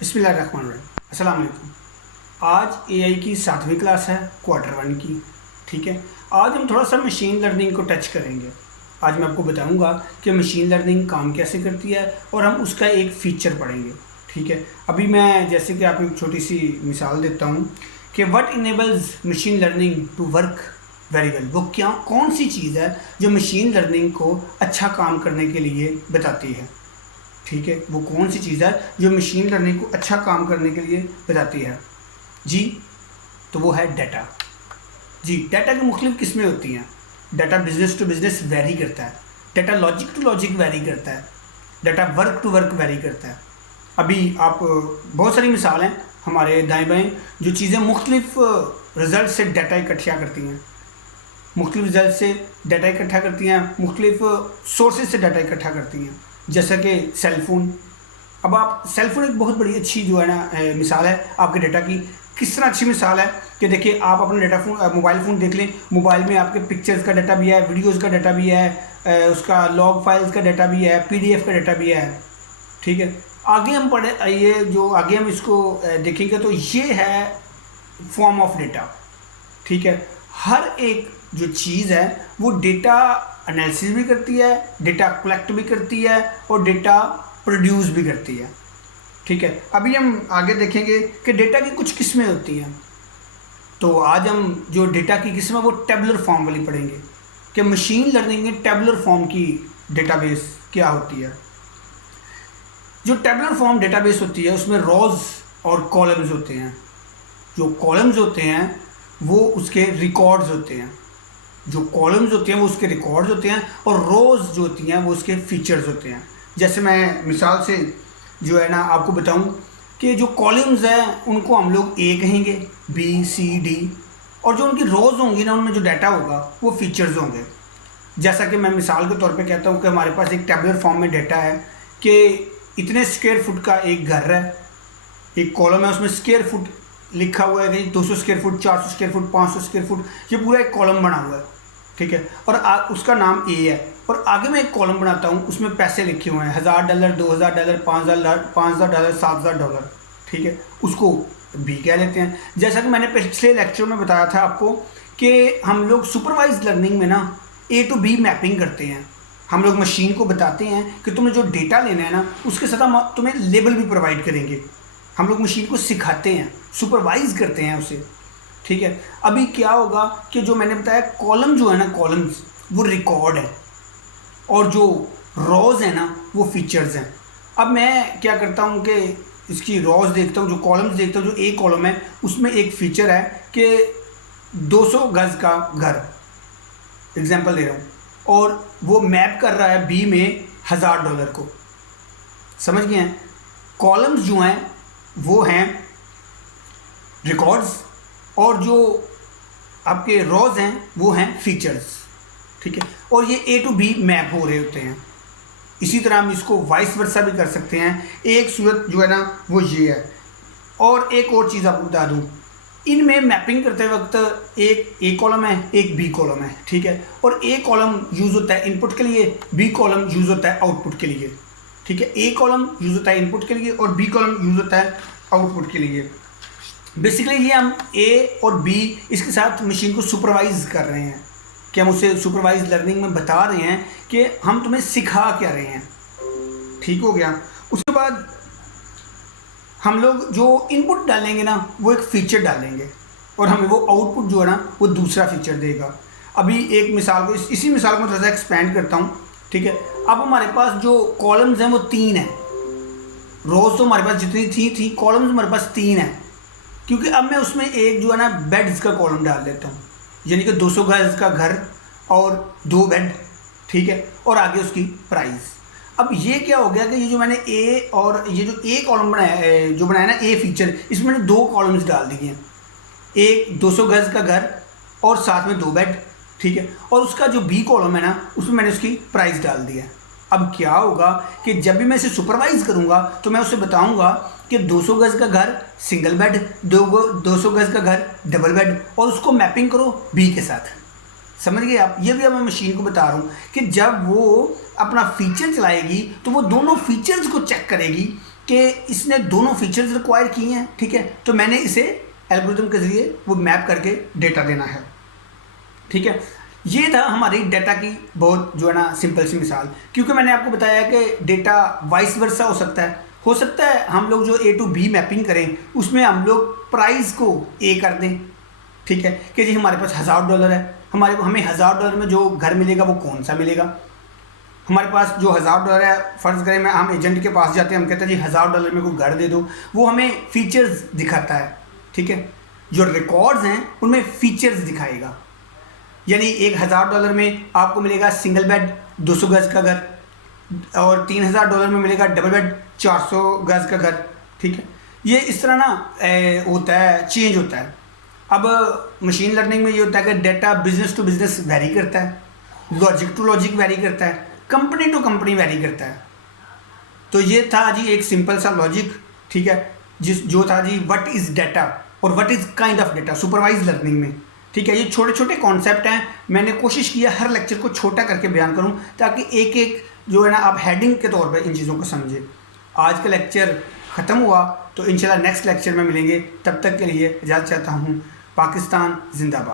बिस्मिल्लाहिर्रहमानिर्रहीम। अस्सलाम वालेकुम। आज एआई की 7वीं क्लास है, क्वार्टर 1 की। ठीक है, आज हम थोड़ा सा मशीन लर्निंग को टच करेंगे। आज मैं आपको बताऊंगा कि मशीन लर्निंग काम कैसे करती है और हम उसका एक फ़ीचर पढ़ेंगे। ठीक है, अभी मैं जैसे कि आपको एक छोटी सी मिसाल देता हूँ कि what enables machine learning to work very well. वो क्या कौन सी चीज़ है जो मशीन लर्निंग को अच्छा काम करने के लिए बताती है। ठीक है, वो कौन सी चीज़ है जो मशीन लर्निंग को अच्छा काम करने के लिए बताती है जी। तो वो है डाटा। जी, डाटा की मुख्तलिफ किस्में होती हैं। Data business to business vary करता है, data logic to logic vary करता है, data work to work vary करता है। अभी आप बहुत सारी मिसाल हैं हमारे दाएं बाएं जो चीज़ें मुख्तलिफ रिजल्ट से डाटा इकट्ठा करती हैं, मुख्तलिफ रिजल्ट से डाटा इकट्ठा करती हैं, मुख्तलिफ सोर्सेज से डाटा इकट्ठा करती हैं, जैसा कि सेलफ़ोन। अब आप सेलफ़ोन एक बहुत बड़ी अच्छी जो है ना मिसाल है आपके डाटा की। किस तरह अच्छी मिसाल है कि देखिए, आप अपना डाटा मोबाइल फ़ोन देख लें। मोबाइल में आपके पिक्चर्स का डाटा भी है, वीडियोज़ का डाटा भी है, उसका लॉग फाइल्स का डाटा भी है, PDF का डाटा भी है। ठीक है, आगे हम पढ़े ये जो आगे हम इसको देखेंगे तो ये है फॉर्म ऑफ डेटा। ठीक है, हर एक जो चीज़ है वो डेटा एनालिसिस भी करती है, डेटा कलेक्ट भी करती है और डेटा प्रोड्यूस भी करती है। ठीक है, अभी हम आगे देखेंगे कि डेटा की कुछ किस्में होती हैं। तो आज हम जो डेटा की किस्म है वो टेबुलर फॉर्म वाली पढ़ेंगे कि मशीन लर्निंग में टेबुलर फॉर्म की डेटाबेस क्या होती है। जो टेबुलर फॉर्म डेटाबेस होती है उसमें रोज़ और कॉलम्स होते हैं। जो कॉलम्स होते हैं वो उसके रिकॉर्ड्स होते हैं, जो कॉलम्स होते हैं वो उसके रिकॉर्ड्स होते हैं और रोज़ जो होती हैं वो उसके फीचर्स होते हैं। जैसे मैं मिसाल से जो है ना आपको बताऊं कि जो कॉलम्स हैं उनको हम लोग A कहेंगे, B, C, D, और जो उनकी रोज़ होंगी ना उनमें जो डाटा होगा वो फीचर्स होंगे। जैसा कि मैं मिसाल के तौर पे कहता हूँ कि हमारे पास एक टेबुलर फॉर्म में डाटा है कि इतने स्क्वायर फुट का एक घर है, एक कॉलम है उसमें स्क्वायर फुट लिखा हुआ है कि 200 square foot, 400 square foot, 500 square foot, ये पूरा एक कॉलम बना हुआ है। ठीक है, और उसका नाम A है। और आगे मैं एक कॉलम बनाता हूँ उसमें पैसे लिखे हुए हैं, $1000, $2000, $5000, $7000। ठीक है, उसको B कह लेते हैं। जैसा कि मैंने पिछले लेक्चर में बताया था आपको कि हम लोग सुपरवाइज लर्निंग में ना A to B मैपिंग करते हैं। हम लोग मशीन को बताते हैं कि तुम्हें जो डेटा लेना है ना उसके साथ हम तुम्हें लेबल भी प्रोवाइड करेंगे। हम लोग मशीन को सिखाते हैं, सुपरवाइज करते हैं उसे। ठीक है, अभी क्या होगा कि जो मैंने बताया कॉलम जो है ना, कॉलम्स वो रिकॉर्ड है और जो रोज़ है ना वो फीचर्स हैं। अब मैं क्या करता हूँ कि इसकी रोज़ देखता हूँ, जो कॉलम्स देखता हूँ। जो एक कॉलम है उसमें एक फीचर है कि 200 गज का घर, एग्जाम्पल दे रहा हूँ, और वो मैप कर रहा है B में $1000 को। समझ गए हैं? कॉलम्स जो हैं वो हैं रिकॉर्ड्स और जो आपके रोज़ हैं वो हैं फीचर्स। ठीक है, और ये A to B मैप हो रहे होते हैं। इसी तरह हम इसको वाइस वर्सा भी कर सकते हैं। एक सूरत जो है ना वो ये है। और एक और चीज़ आपको बता दूँ, इनमें मैपिंग करते वक्त एक A कॉलम है, एक B कॉलम है। ठीक है, और A कॉलम यूज़ होता है इनपुट के लिए, B कॉलम यूज़ होता है आउटपुट के लिए। ठीक है, A कॉलम यूज़ होता है इनपुट के लिए और B कॉलम यूज़ होता है आउटपुट के लिए। बेसिकली ये हम A और B इसके साथ मशीन को सुपरवाइज कर रहे हैं कि हम उसे सुपरवाइज लर्निंग में बता रहे हैं कि हम तुम्हें सिखा क्या रहे हैं। ठीक हो गया। उसके बाद हम लोग जो इनपुट डालेंगे ना वो एक फ़ीचर डालेंगे और हमें वो आउटपुट जो है ना वो दूसरा फीचर देगा। अभी एक मिसाल को इसी मिसाल को थोड़ा सा एक्सपेंड करता हूँ। ठीक है, अब हमारे पास जो कॉलम्स हैं वो 3 हैं। रोज़ तो हमारे पास जितनी थी कॉलम्स हमारे पास 3 हैं, क्योंकि अब मैं उसमें एक जो है ना बेड्स का कॉलम डाल देता हूँ, यानी कि 200 गज का घर और 2 बेड। ठीक है, और आगे उसकी प्राइस। अब ये क्या हो गया कि ये जो मैंने A और ये जो A कॉलम बनाया जो बनाया ना A फीचर, इसमें मैंने 2 कॉलम्स डाल दिए हैं, एक 200 गज का घर और साथ में 2 बेड। ठीक है, और उसका जो B कॉलम है ना उसमें मैंने उसकी प्राइस डाल दिया है। अब क्या होगा कि जब भी मैं इसे सुपरवाइज करूँगा तो मैं उसे बताऊँगा कि 200 गज का घर सिंगल बेड, 200 गज का घर डबल बेड, और उसको मैपिंग करो B के साथ। समझ गए आप? ये भी अब मैं मशीन को बता रहा हूँ कि जब वो अपना फीचर चलाएगी तो वो दोनों फीचर्स को चेक करेगी कि इसने दोनों फीचर्स रिक्वायर किए हैं, ठीक है, तो मैंने इसे एल्गोरिथम के ज़रिए वो मैप करके डेटा देना है, ठीक है। ये था हमारी डेटा की बहुत जो है ना सिंपल सी मिसाल, क्योंकि मैंने आपको बताया कि डेटा वाइस वर्सा हो सकता है हम लोग जो A to B मैपिंग करें उसमें हम लोग प्राइस को A कर दें, ठीक है, कि जी हमारे पास $1000 है, हमें $1000 में जो घर मिलेगा वो कौन सा मिलेगा। हमारे पास जो $1000 है, फ़र्ज़ करें मैं हम एजेंट के पास जाते हैं, हम कहते हैं जी $1000 में कोई घर दे दो, वो हमें फ़ीचर्स दिखाता है, ठीक है, जो रिकॉर्ड्स हैं उनमें फ़ीचर्स दिखाएगा। यानी $1000 में आपको मिलेगा सिंगल बेड 200 गज़ का घर, और $3000 में मिलेगा डबल बेड 400 गज़ का घर, ठीक है। ये इस तरह ना होता है, चेंज होता है। अब मशीन लर्निंग में ये होता है कि data business to business vary करता है, लॉजिक टू लॉजिक वेरी करता है, कंपनी टू कंपनी वेरी करता है। तो ये था जी एक सिंपल सा लॉजिक, ठीक है, जो था जी व्हाट इज़ डाटा और what is kind of data supervise learning में, ठीक है। ये छोटे छोटे कॉन्सेप्ट हैं, मैंने कोशिश किया हर लेक्चर को छोटा करके बयान करूं ताकि एक एक जो है ना आप हेडिंग के तौर पर इन चीज़ों को समझें। आज का लेक्चर ख़त्म हुआ, तो इंशाल्लाह नेक्स्ट लेक्चर में मिलेंगे। तब तक के लिए इजाज़त चाहता हूँ। पाकिस्तान जिंदाबाद।